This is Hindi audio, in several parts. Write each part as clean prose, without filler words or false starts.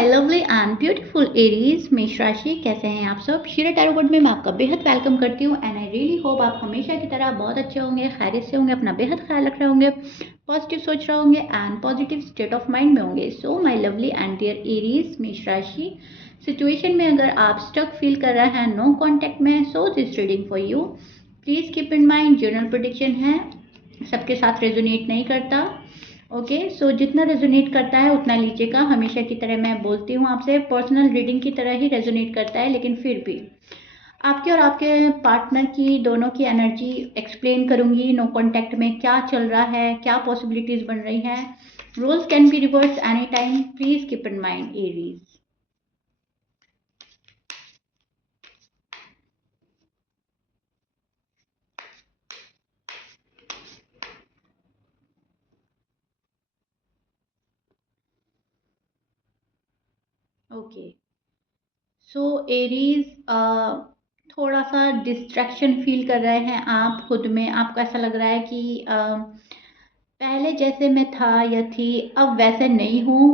My lovely and beautiful Aries मेष राशि, कैसे हैं आप सब। शीरा टैरो वर्ड में मैं आपका बेहद वेलकम करती हूँ एंड आई रियली होप आप हमेशा की तरह बहुत अच्छे होंगे, खैरियत से होंगे, अपना बेहद ख्याल रख रहे होंगे, पॉजिटिव सोच रहे होंगे and positive state of mind में होंगे। So my lovely and dear Aries मेष राशि, सिचुएशन में अगर आप स्टक फील कर रहे हैं, नो कॉन्टैक्ट में, so this reading for you. Please keep in mind general prediction है, सबके साथ रेजोनेट नहीं करता। ओके, सो जितना रेजोनेट करता है उतना लीजिएगा। हमेशा की तरह मैं बोलती हूँ आपसे, पर्सनल रीडिंग की तरह ही रेजोनेट करता है, लेकिन फिर भी आपके और आपके पार्टनर की दोनों की एनर्जी एक्सप्लेन करूँगी। नो कॉन्टैक्ट में क्या चल रहा है, क्या पॉसिबिलिटीज़ बन रही हैं। Roles can be reverse any time, please keep in mind Aries. Okay, so Aries, थोड़ा सा डिस्ट्रैक्शन फील कर रहे हैं आप खुद में। आपको ऐसा लग रहा है कि पहले जैसे मैं था या थी अब वैसे नहीं हूँ।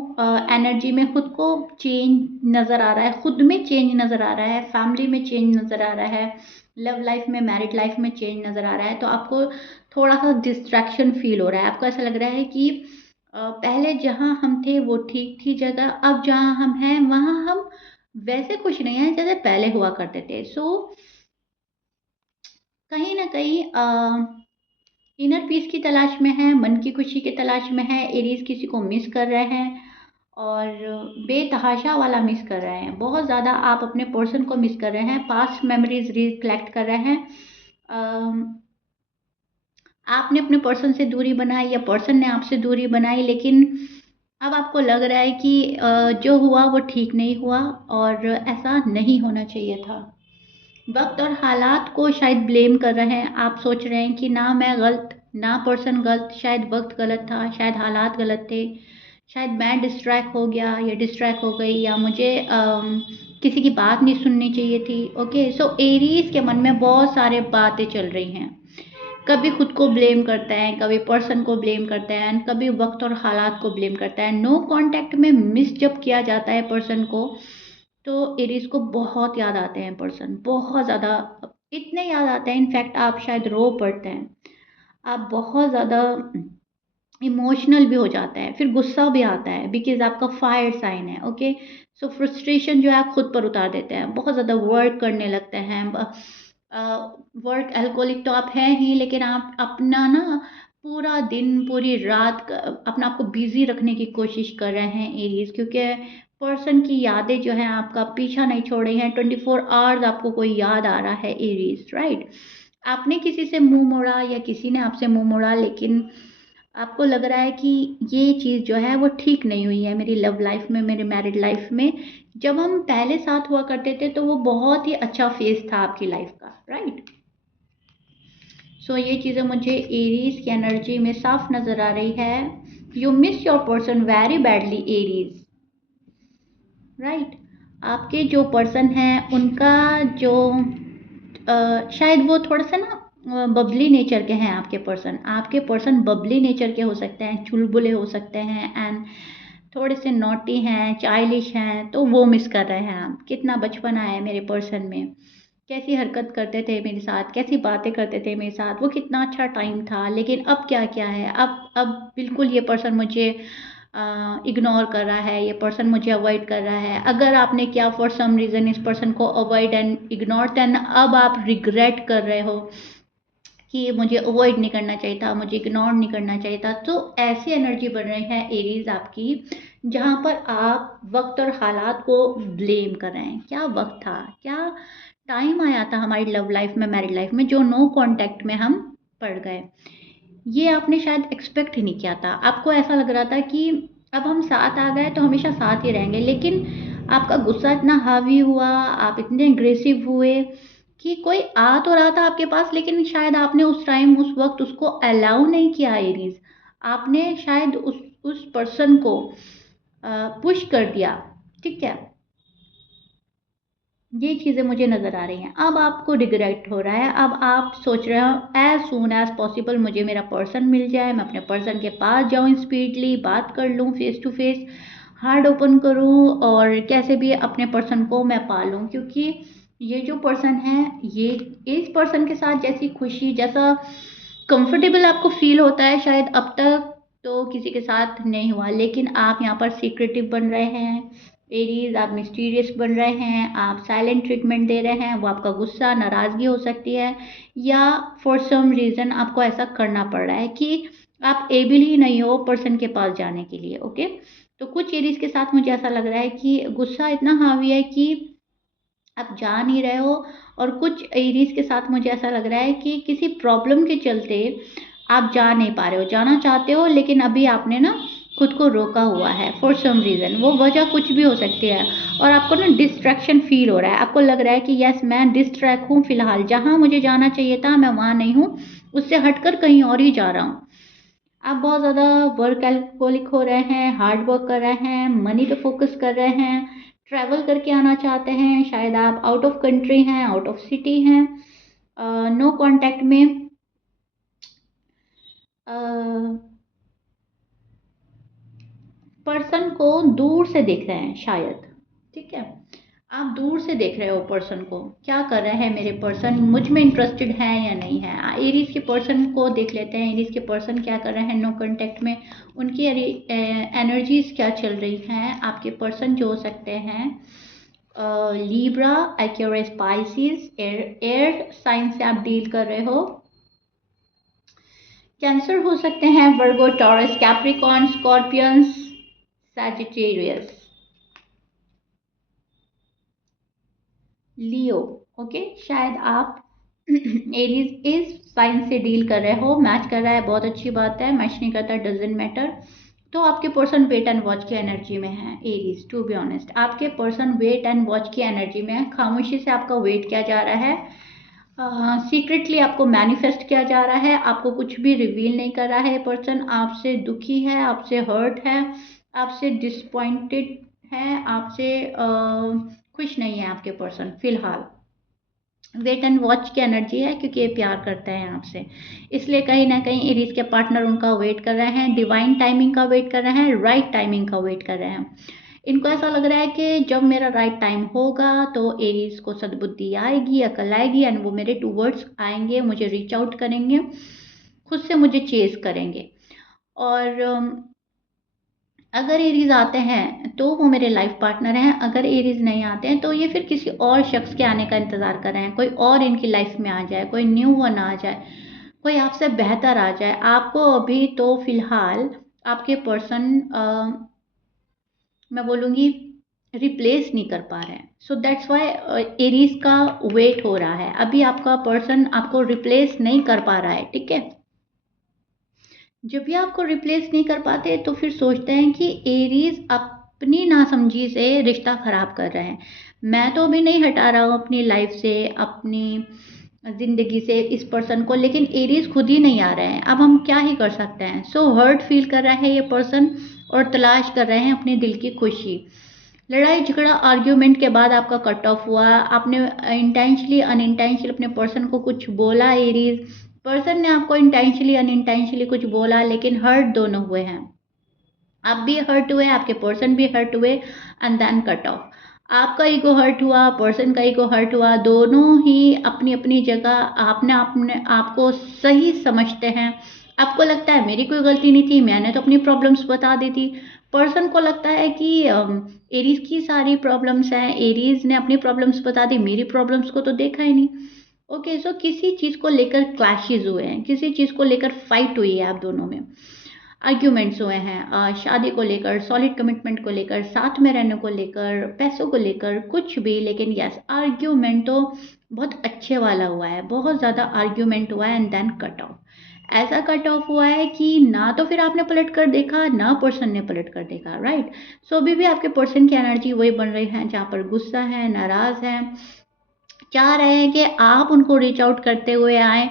एनर्जी में खुद को चेंज नज़र आ रहा है, खुद में चेंज नज़र आ रहा है, फैमिली में चेंज नज़र आ रहा है, लव लाइफ में, मैरिड लाइफ में चेंज नज़र आ रहा है। तो आपको थोड़ा सा डिस्ट्रैक्शन फील हो रहा है। आपको ऐसा लग रहा है कि पहले जहाँ हम थे वो ठीक थी जगह, अब जहाँ हम हैं वहाँ हम वैसे खुश नहीं हैं जैसे पहले हुआ करते थे। सो कहीं ना कहीं इनर पीस की तलाश में है, मन की खुशी की तलाश में है। एरीज किसी को मिस कर रहे हैं और बेतहाशा वाला मिस कर रहे हैं। बहुत ज़्यादा आप अपने पर्सन को मिस कर रहे हैं, पास्ट मेमोरीज रिकलेक्ट कर रहे हैं। आपने अपने पर्सन से दूरी बनाई या पर्सन ने आपसे दूरी बनाई, लेकिन अब आपको लग रहा है कि जो हुआ वो ठीक नहीं हुआ और ऐसा नहीं होना चाहिए था। वक्त और हालात को शायद ब्लेम कर रहे हैं। आप सोच रहे हैं कि ना मैं गलत, ना पर्सन गलत, शायद वक्त गलत था, शायद हालात गलत थे, शायद मैं डिस्ट्रैक्ट हो गया या डिस्ट्रैक्ट हो गई, या मुझे किसी की बात नहीं सुननी चाहिए थी। ओके, सो एरीज के मन में बहुत सारे बातें चल रही हैं। कभी खुद को ब्लेम करता है, कभी पर्सन को ब्लेम करता है एंड कभी वक्त और हालात को ब्लेम करता है। नो कांटेक्ट में मिस जब किया जाता है पर्सन को, तो एरीज को बहुत याद आते हैं पर्सन, बहुत ज़्यादा, इतने याद आते हैं इनफैक्ट आप शायद रो पड़ते हैं। आप बहुत ज़्यादा इमोशनल भी हो जाता है, फिर गुस्सा भी आता है, बिकॉज आपका फायर साइन है। ओके, सो फ्रस्ट्रेशन जो है आप खुद पर उतार देते हैं, बहुत ज़्यादा वर्क करने लगते हैं। वर्क एल्कोहलिक तो आप हैं ही, लेकिन आप अपना ना पूरा दिन पूरी रात अपना आपको बिजी रखने की कोशिश कर रहे हैं एरीज, क्योंकि पर्सन की यादें जो हैं आपका पीछा नहीं छोड़ रही हैं। 24 आवर्स आपको कोई याद आ रहा है एरीज, राइट। आपने किसी से मुंह मोड़ा या किसी ने आपसे मुंह मोड़ा, लेकिन आपको लग रहा है कि ये चीज़ जो है वो ठीक नहीं हुई है मेरी लव लाइफ में, मेरे मैरिड लाइफ में। जब हम पहले साथ हुआ करते थे तो वो बहुत ही अच्छा फेज था आपकी लाइफ का, राइट। सो ये चीज़ें मुझे एरीज की एनर्जी में साफ नज़र आ रही है। You miss your person very badly Aries, right. आपके जो पर्सन हैं उनका जो शायद वो थोड़ा सा ना बबली नेचर के हैं। आपके पर्सन बबली नेचर के हो सकते हैं, चुलबुले हो सकते हैं एंड थोड़े से नॉटी हैं, चाइलिश हैं, तो वो मिस कर रहे हैं आप। कितना बचपन आया है मेरे पर्सन में, कैसी हरकत करते थे मेरे साथ, कैसी बातें करते थे मेरे साथ, वो कितना अच्छा टाइम था। लेकिन अब क्या क्या है, अब बिल्कुल ये पर्सन मुझे इग्नोर कर रहा है, ये पर्सन मुझे अवॉइड कर रहा है। अगर आपने क्या फॉर सम रीज़न इस पर्सन को अवॉइड एंड इग्नोर, देन अब आप रिग्रेट कर रहे हो कि मुझे अवॉइड नहीं करना चाहिए था, मुझे इग्नोर नहीं करना चाहिए था। तो ऐसी एनर्जी बन रही है एरीज आपकी, जहाँ पर आप वक्त और हालात को ब्लेम कर रहे हैं। क्या वक्त था, क्या टाइम आया था हमारी लव लाइफ में, मैरिड लाइफ में, जो नो कांटेक्ट में हम पड़ गए। ये आपने शायद एक्सपेक्ट ही नहीं किया था। आपको ऐसा लग रहा था कि अब हम साथ आ गए तो हमेशा साथ ही रहेंगे, लेकिन आपका गुस्सा इतना हावी हुआ, आप इतने अग्रेसिव हुए कि कोई आ तो रहा था आपके पास, लेकिन शायद आपने उस टाइम, उस वक्त उसको अलाउ नहीं किया एरीज। आपने शायद उस पर्सन को पुश कर दिया, ठीक है। ये चीज़ें मुझे नज़र आ रही हैं। अब आपको रिग्रेट हो रहा है, अब आप सोच रहे हो एज सून एज पॉसिबल मुझे मेरा पर्सन मिल जाए, मैं अपने पर्सन के पास जाऊँ, स्पीडली बात कर लूँ face to face, heart open करूँ और कैसे भी अपने पर्सन को मैं पालूँ, क्योंकि ये जो पर्सन है, ये इस पर्सन के साथ जैसी खुशी, जैसा कंफर्टेबल आपको फील होता है शायद अब तक तो किसी के साथ नहीं हुआ। लेकिन आप यहाँ पर सीक्रेटिव बन रहे हैं एरीज, आप मिस्टीरियस बन रहे हैं, आप साइलेंट ट्रीटमेंट दे रहे हैं। वो आपका गुस्सा, नाराज़गी हो सकती है, या फॉर सम रीज़न आपको ऐसा करना पड़ रहा है कि आप एबल ही नहीं हो पर्सन के पास जाने के लिए। ओके, तो कुछ एरीज के साथ मुझे ऐसा लग रहा है कि गुस्सा इतना हावी है कि आप जा नहीं रहे हो, और कुछ एरीज के साथ मुझे ऐसा लग रहा है कि किसी प्रॉब्लम के चलते आप जा नहीं पा रहे हो, जाना चाहते हो लेकिन अभी आपने ना खुद को रोका हुआ है फॉर सम रीज़न। वो वजह कुछ भी हो सकती है, और आपको ना डिस्ट्रैक्शन फील हो रहा है। आपको लग रहा है कि यस, मैं डिस्ट्रैक्ट हूँ फिलहाल, जहाँ मुझे जाना चाहिए था मैं वहाँ नहीं हूँ, उससे हटकर कहीं और ही जा रहा हूँ। आप बहुत ज़्यादा वर्क एल्कोहलिक हो रहे हैं, हार्ड वर्क कर रहे हैं, मनी पे फोकस कर रहे हैं, ट्रैवल करके आना चाहते हैं। शायद आप आउट ऑफ कंट्री हैं, आउट ऑफ सिटी हैं, नो कांटेक्ट में, पर्सन को दूर से देख रहे हैं शायद। ठीक है, आप दूर से देख रहे हो पर्सन को, क्या कर रहे हैं मेरे पर्सन, मुझ में इंटरेस्टेड है या नहीं है। एरीज के पर्सन को देख लेते हैं, एरीज के पर्सन क्या कर रहे हैं नो कांटेक्ट में, उनकी एनर्जीज क्या चल रही हैं। आपके पर्सन जो हो सकते हैं Libra, Aquarius, Pisces, air sign से आप डील कर रहे हो। कैंसर हो सकते हैं, वर्गो, टॉरस, कैप्रिकॉन, स्कॉर्पियंस, सैजिटेरियस, लियो। ओके, शायद आप एरीज इस साइन से डील कर रहे हो, मैच कर रहा है, बहुत अच्छी बात है, मैच नहीं करता डजेंट मैटर। तो आपके पर्सन वेट एंड वॉच की एनर्जी में है एरीज। टू बी ऑनेस्ट, आपके पर्सन वेट एंड वॉच की एनर्जी में है, खामोशी से आपका वेट किया जा रहा है, सीक्रेटली आपको मैनिफेस्ट किया जा रहा है, आपको कुछ भी रिवील नहीं कर रहा है। पर्सन आपसे दुखी है, आपसे हर्ट है, आपसे डिसपॉइंटेड है, आपसे खुश नहीं है आपके पर्सन फिलहाल। वेट एंड वॉच की एनर्जी है, क्योंकि ये प्यार करते हैं आपसे, इसलिए कहीं ना कहीं एरीज के पार्टनर उनका वेट कर रहे हैं, डिवाइन टाइमिंग का वेट कर रहे हैं, राइट टाइमिंग का वेट कर रहे हैं। इनको ऐसा लग रहा है कि जब मेरा राइट टाइम होगा तो एरीज को सद्बुद्धि आएगी, अकल आएगी, एंड वो मेरे टूवर्ड्स आएंगे, मुझे रीच आउट करेंगे, खुद से मुझे चेज करेंगे। और अगर एरीज आते हैं तो वो मेरे लाइफ पार्टनर हैं, अगर एरीज नहीं आते हैं तो ये फिर किसी और शख्स के आने का इंतज़ार कर रहे हैं, कोई और इनकी लाइफ में आ जाए, कोई न्यू वन आ जाए, कोई आपसे बेहतर आ जाए। आपको अभी तो फिलहाल आपके पर्सन मैं बोलूँगी रिप्लेस नहीं कर पा रहे हैं। सो दैट्स वाई एरीज का वेट हो रहा है, अभी आपका पर्सन आपको रिप्लेस नहीं कर पा रहा है। ठीक है, जब भी आपको रिप्लेस नहीं कर पाते तो फिर सोचते हैं कि एरीज अपनी नासमझी से रिश्ता खराब कर रहे हैं। मैं तो अभी नहीं हटा रहा हूँ अपनी लाइफ से, अपनी ज़िंदगी से इस पर्सन को, लेकिन एरीज खुद ही नहीं आ रहे हैं। अब हम क्या ही कर सकते हैं। सो हर्ट फील कर रहा है ये पर्सन, और तलाश कर रहे हैं अपने दिल की खुशी। लड़ाई झगड़ा आर्ग्यूमेंट के बाद आपका कट ऑफ हुआ, आपने इंटेंशनली अनइंटेंशनली अपने पर्सन को कुछ बोला एरीज, पर्सन ने आपको इंटेंशनली अनइंटेंशनली कुछ बोला, लेकिन हर्ट दोनों हुए हैं। आप भी हर्ट हुए, आपके पर्सन भी हर्ट हुए, एंड देन कट ऑफ। आपका ईगो हर्ट हुआ, पर्सन का ईगो हर्ट हुआ, दोनों ही अपनी अपनी जगह अपने आपको सही समझते हैं। आपको लगता है मेरी कोई गलती नहीं थी, मैंने तो अपनी प्रॉब्लम्स बता दी थी। पर्सन को लगता है कि एरीज की सारी प्रॉब्लम्स हैं, एरीज ने अपनी प्रॉब्लम्स बता दी, मेरी प्रॉब्लम्स को तो देखा ही नहीं। ओके, सो किसी चीज़ को लेकर क्लैशेज हुए हैं, किसी चीज़ को लेकर फाइट हुई है आप दोनों में, आर्ग्यूमेंट्स हुए हैं, शादी को लेकर, सॉलिड कमिटमेंट को लेकर, साथ में रहने को लेकर, पैसों को लेकर, कुछ भी। लेकिन यस, आर्ग्यूमेंट तो बहुत अच्छे वाला हुआ है, बहुत ज़्यादा आर्ग्यूमेंट हुआ है, एंड देन कट ऑफ। ऐसा कट ऑफ हुआ है कि ना तो फिर आपने पलट कर देखा, ना पर्सन ने पलट कर देखा, राइट। सो अभी भी आपके पर्सन की एनर्जी वही बन रही है, जहाँ पर गुस्सा है, नाराज़ है, चाह रहे हैं कि आप उनको रीच आउट करते हुए आए।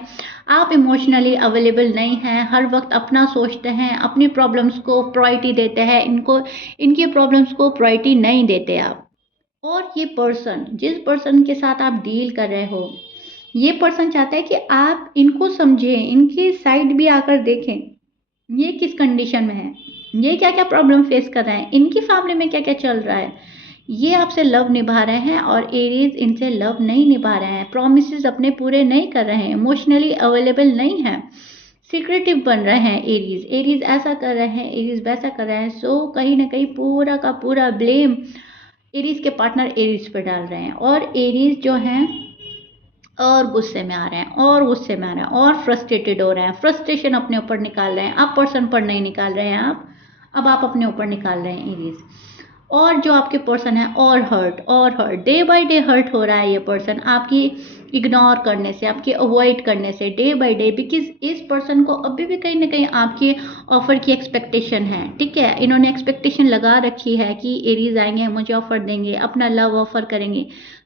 आप इमोशनली अवेलेबल नहीं हैं, हर वक्त अपना सोचते हैं, अपनी प्रॉब्लम्स को प्रायोरिटी देते हैं, इनकी प्रॉब्लम्स को प्रायोरिटी नहीं देते आप। और ये पर्सन, जिस पर्सन के साथ आप डील कर रहे हो, ये पर्सन चाहता है कि आप इनको समझें, इनकी साइड भी आकर देखें, ये किस कंडीशन में है, ये क्या क्या प्रॉब्लम फेस कर रहे हैं, इनकी फैमिली में क्या क्या चल रहा है। ये आपसे लव निभा रहे हैं और एरीज इनसे लव नहीं निभा रहे हैं, प्रॉमिसेस अपने पूरे नहीं कर रहे हैं, इमोशनली अवेलेबल नहीं है, सीक्रेटिव बन रहे हैं एरीज। एरीज ऐसा कर रहे हैं, एरीज वैसा कर रहे हैं। सो कहीं ना कहीं पूरा का पूरा ब्लेम एरीज के पार्टनर एरीज पर डाल रहे हैं, और एरीज जो हैं और गुस्से में आ रहे हैं, और गुस्से में आ रहे हैं, और फ्रस्ट्रेटेड हो रहे हैं, फ्रस्ट्रेशन अपने ऊपर निकाल रहे हैं। आप पर्सन पर नहीं निकाल रहे हैं, आप अब आप अपने ऊपर निकाल रहे हैं एरीज। और जो आपके पर्सन है और hurt day by day hurt हो रहा है ये पर्सन आपकी इग्नोर करने से, आपकी अवॉइड करने से, डे बाय डे। बिकॉज इस पर्सन को अभी भी कहीं ना कहीं आपके ऑफर की एक्सपेक्टेशन है, ठीक है। इन्होंने एक्सपेक्टेशन लगा रखी है कि एरीज आएंगे, मुझे ऑफर देंगे, अपना लव ऑफर करेंगे,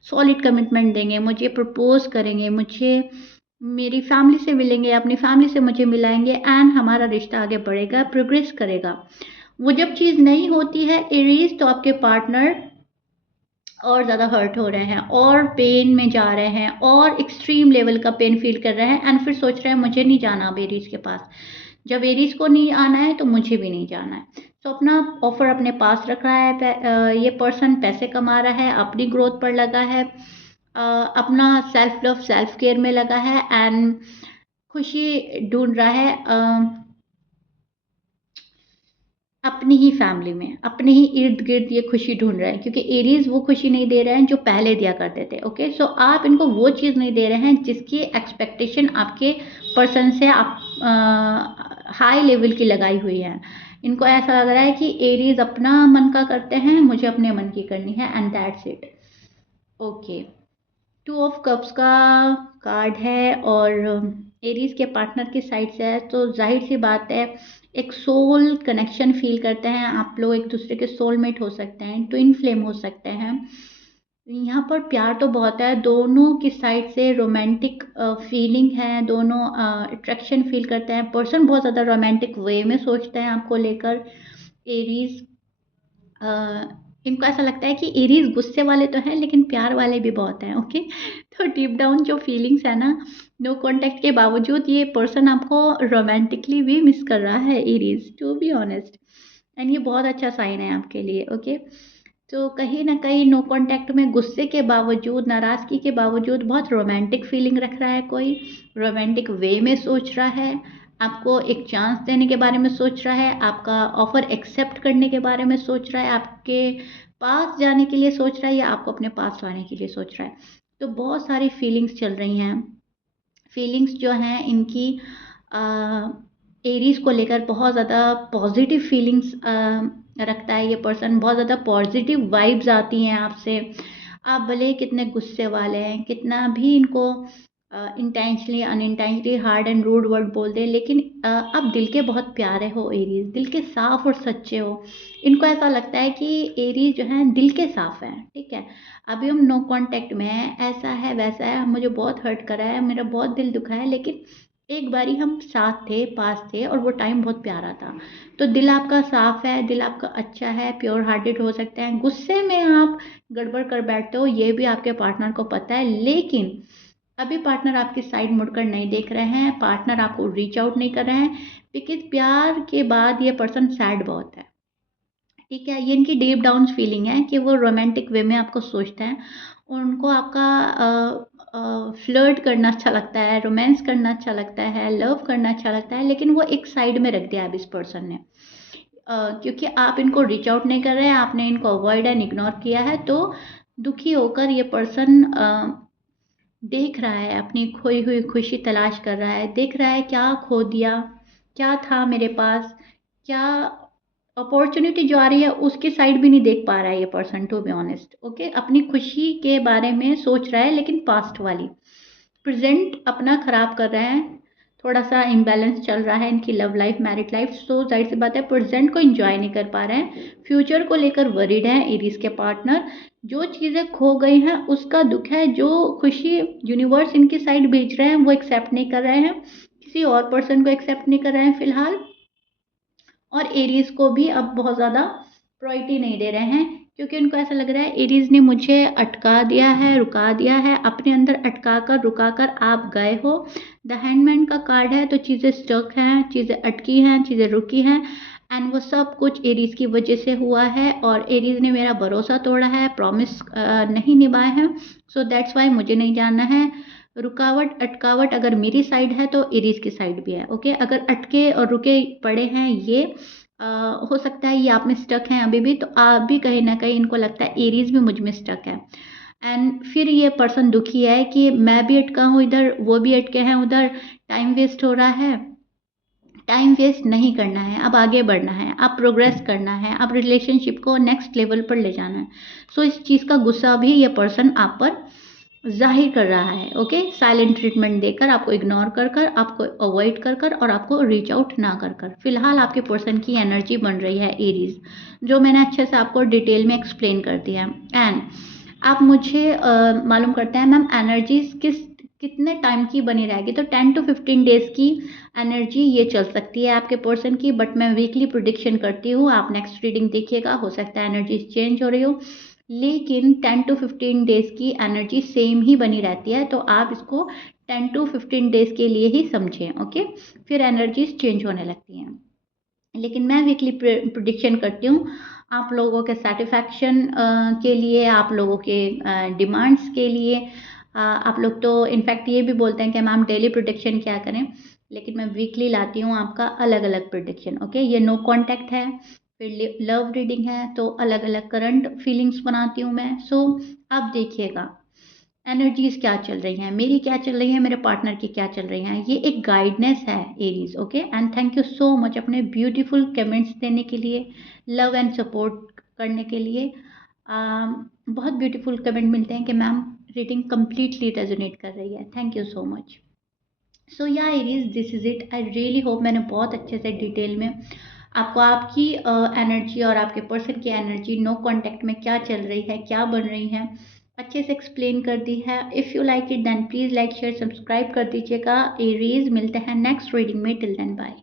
सॉलिड कमिटमेंट देंगे, मुझे प्रपोज करेंगे, मुझे मेरी फैमिली से मिलेंगे, अपनी फैमिली से मुझे मिलाएंगे, एंड हमारा रिश्ता आगे बढ़ेगा, प्रोग्रेस करेगा। वो जब चीज़ नहीं होती है एरीज, तो आपके पार्टनर और ज़्यादा हर्ट हो रहे हैं, और पेन में जा रहे हैं, और एक्सट्रीम लेवल का पेन फील कर रहे हैं, एंड फिर सोच रहे हैं मुझे नहीं जाना अब एरीज के पास। जब एरीज को नहीं आना है तो मुझे भी नहीं जाना है। तो अपना ऑफर अपने पास रख रहा है, ये पर्सन पैसे कमा रहा है, अपनी ग्रोथ पर लगा है, अपना सेल्फ लव सेल्फ केयर में लगा है, एंड खुशी ढूंढ रहा है अपनी ही फैमिली में, अपने ही इर्द गिर्द ये खुशी ढूंढ रहे हैं, क्योंकि एरीज वो खुशी नहीं दे रहे हैं जो पहले दिया करते थे। ओके, सो आप इनको वो चीज़ नहीं दे रहे हैं जिसकी एक्सपेक्टेशन आपके पर्सन से आप हाई लेवल की लगाई हुई है। इनको ऐसा लग रहा है कि एरीज अपना मन का करते हैं, मुझे अपने मन की करनी है, and that's it. Okay, two of cups का कार्ड है, और एरीज के पार्टनर की साइड से है, तो जाहिर सी बात है एक सोल कनेक्शन फील करते हैं आप लोग, एक दूसरे के सोलमेट हो सकते हैं, ट्विन फ्लेम हो सकते हैं। यहाँ पर प्यार तो बहुत है, दोनों की साइड से रोमांटिक फीलिंग है, दोनों अट्रैक्शन फील करते हैं। पर्सन बहुत ज़्यादा रोमांटिक वे में सोचते हैं आपको लेकर। एरीज इनको ऐसा लगता है कि एरीज गुस्से वाले तो हैं लेकिन प्यार वाले भी बहुत हैं। ओके, तो डीप डाउन जो फीलिंग्स है ना, नो कांटेक्ट के बावजूद ये पर्सन आपको रोमांटिकली भी मिस कर रहा है Aries, to be honest. And ये बहुत अच्छा साइन है आपके लिए। ओके, तो कहीं ना कहीं नो कांटेक्ट में गुस्से के बावजूद, नाराज़गी के बावजूद बहुत रोमांटिक फीलिंग रख रहा है, कोई रोमांटिक वे में सोच रहा है, आपको एक चांस देने के बारे में सोच रहा है, आपका ऑफर एक्सेप्ट करने के बारे में सोच रहा है, आपके पास जाने के लिए सोच रहा है, या आपको अपने पास लाने के लिए सोच रहा है। तो बहुत सारी फीलिंग्स चल रही हैं। फीलिंग्स जो हैं इनकी एरीज को लेकर बहुत ज़्यादा पॉजिटिव फीलिंग्स रखता है ये पर्सन, बहुत ज़्यादा पॉजिटिव वाइब्स आती हैं आपसे। आप भले कितने गुस्से वाले हैं, कितना भी इनको intentionally unintentionally hard and rude word बोल दे, लेकिन आप दिल के बहुत प्यारे हो एरीज, दिल के साफ और सच्चे हो। इनको ऐसा लगता है कि एरीज जो है दिल के साफ है, ठीक है। अभी हम नो कांटेक्ट में हैं, ऐसा है वैसा है, मुझे बहुत हर्ट करा है, मेरा बहुत दिल दुखा है, लेकिन एक बारी हम साथ थे, पास थे, और वो टाइम बहुत प्यारा था। तो दिल आपका साफ है, दिल आपका अच्छा है, प्योर हार्टेड हो सकते हैं। गुस्से में आप गड़बड़ कर बैठते हो, ये भी आपके पार्टनर को पता है, लेकिन अभी पार्टनर आपकी साइड मुड़कर नहीं देख रहे हैं, पार्टनर आपको रीच आउट नहीं कर रहे हैं, बिकॉज प्यार के बाद ये पर्सन सैड बहुत है, ठीक है। ये इनकी डीप डाउन फीलिंग है कि वो रोमांटिक वे में आपको सोचते हैं, उनको आपका फ्लर्ट करना अच्छा लगता है, रोमांस करना अच्छा लगता है, लव करना अच्छा लगता है, लेकिन वो एक साइड में रख दिया अब इस पर्सन ने, क्योंकि आप इनको रीच आउट नहीं कर रहे हैं, आपने इनको अवॉइड एंड इग्नोर किया है। तो दुखी होकर ये पर्सन देख रहा है, अपनी खोई हुई खुशी तलाश कर रहा है, देख रहा है क्या खो दिया, क्या था मेरे पास, क्या अपॉर्चुनिटी जो आ रही है उसकी साइड भी नहीं देख पा रहा है ये person, to be honest. Okay, अपनी खुशी के बारे में सोच रहा है लेकिन पास्ट वाली, प्रेजेंट अपना खराब कर रहा है, थोड़ा सा इम्बैलेंस चल रहा है इनकी लव लाइफ, मैरिड लाइफ। सो जाहिर सी बात है प्रेजेंट को एंजॉय नहीं कर पा रहे हैं, फ्यूचर को लेकर वरीड है एरीज के पार्टनर। जो चीज़ें खो गई हैं उसका दुख है, जो खुशी यूनिवर्स इनकी साइड भेज रहे हैं वो एक्सेप्ट नहीं कर रहे हैं, किसी और पर्सन को एक्सेप्ट नहीं कर रहे हैं फिलहाल, और एरीज को भी अब बहुत ज़्यादा प्रायोरिटी नहीं दे रहे हैं, क्योंकि उनको ऐसा लग रहा है एरीज ने मुझे अटका दिया है, रुका दिया है, अपने अंदर अटका कर रुका कर आप गए हो। द हैंडमैन का कार्ड है, तो चीज़ें स्टक हैं, चीज़ें अटकी हैं, चीज़ें रुकी हैं, एंड वो सब कुछ एरीज़ की वजह से हुआ है और एरीज़ ने मेरा भरोसा तोड़ा है, प्रॉमिस नहीं निभाए हैं। सो दैट्स वाई मुझे नहीं जानना है। रुकावट अटकावट अगर मेरी साइड है तो एरीज़ की साइड भी है। ओके, अगर अटके और रुके पड़े हैं ये हो सकता है ये आप में स्टक हैं अभी भी, तो आप भी कहीं ना कहीं इनको लगता है एरीज़ भी मुझ में स्टक है। एंड फिर ये पर्सन दुखी है कि मैं भी अटका हूँ इधर, वो भी अटके हैं उधर, टाइम वेस्ट हो रहा है। टाइम वेस्ट नहीं करना है, अब आगे बढ़ना है, अब प्रोग्रेस करना है, अब रिलेशनशिप को नेक्स्ट लेवल पर ले जाना है। सो इस चीज़ का गुस्सा भी ये पर्सन आप पर ज़ाहिर कर रहा है। ओके, साइलेंट ट्रीटमेंट देकर, आपको इग्नोर कर कर, आपको अवॉइड कर कर और आपको रीच आउट ना कर कर। फिलहाल आपके पर्सन की एनर्जी बन रही है एरीज, जो मैंने अच्छे से आपको डिटेल में एक्सप्लेन कर दिया। एंड आप मुझे मालूम करते हैं मैम एनर्जीज कितने टाइम की बनी रहेगी, तो 10 to 15 डेज की एनर्जी ये चल सकती है आपके पर्सन की, बट मैं वीकली प्रिडिक्शन करती हूँ। आप नेक्स्ट रीडिंग देखिएगा, हो सकता है एनर्जीज चेंज हो रही हो, लेकिन 10 to 15 डेज की एनर्जी सेम ही बनी रहती है, तो आप इसको 10 to 15 डेज के लिए ही समझें। ओके, फिर एनर्जीज चेंज होने लगती हैं, लेकिन मैं वीकली प्रिडिक्शन करती हूँ आप लोगों के सेटिस्फैक्शन के लिए, आप लोगों के डिमांड्स के लिए। आप लोग तो इनफैक्ट ये भी बोलते हैं कि मैम डेली प्रिडिक्शन क्या करें, लेकिन मैं वीकली लाती हूँ आपका अलग अलग प्रिडिक्शन। ओके, ये नो कांटेक्ट है, फिर लव रीडिंग है, तो अलग अलग करंट फीलिंग्स बनाती हूँ मैं। सो आप देखिएगा एनर्जीज क्या चल रही हैं, मेरी क्या चल रही है, मेरे पार्टनर की क्या चल रही हैं, ये एक गाइडनेस है Aries. Okay, and thank you so much अपने ब्यूटीफुल कमेंट्स देने के लिए, लव एंड सपोर्ट करने के लिए। बहुत ब्यूटीफुल कमेंट मिलते हैं कि मैम रीडिंग कंप्लीटली रेजोनेट कर रही है, थैंक यू सो मच। सो या Aries, this is it. I really hope मैंने बहुत अच्छे से डिटेल में आपको आपकी एनर्जी और आपके पर्सन की एनर्जी नो कांटेक्ट में क्या चल रही है, क्या बन रही है, अच्छे से एक्सप्लेन कर दी है। If you like it then please like share subscribe कर दीजिएगा। एरीज, मिलते हैं नेक्स्ट रीडिंग में। Till then bye.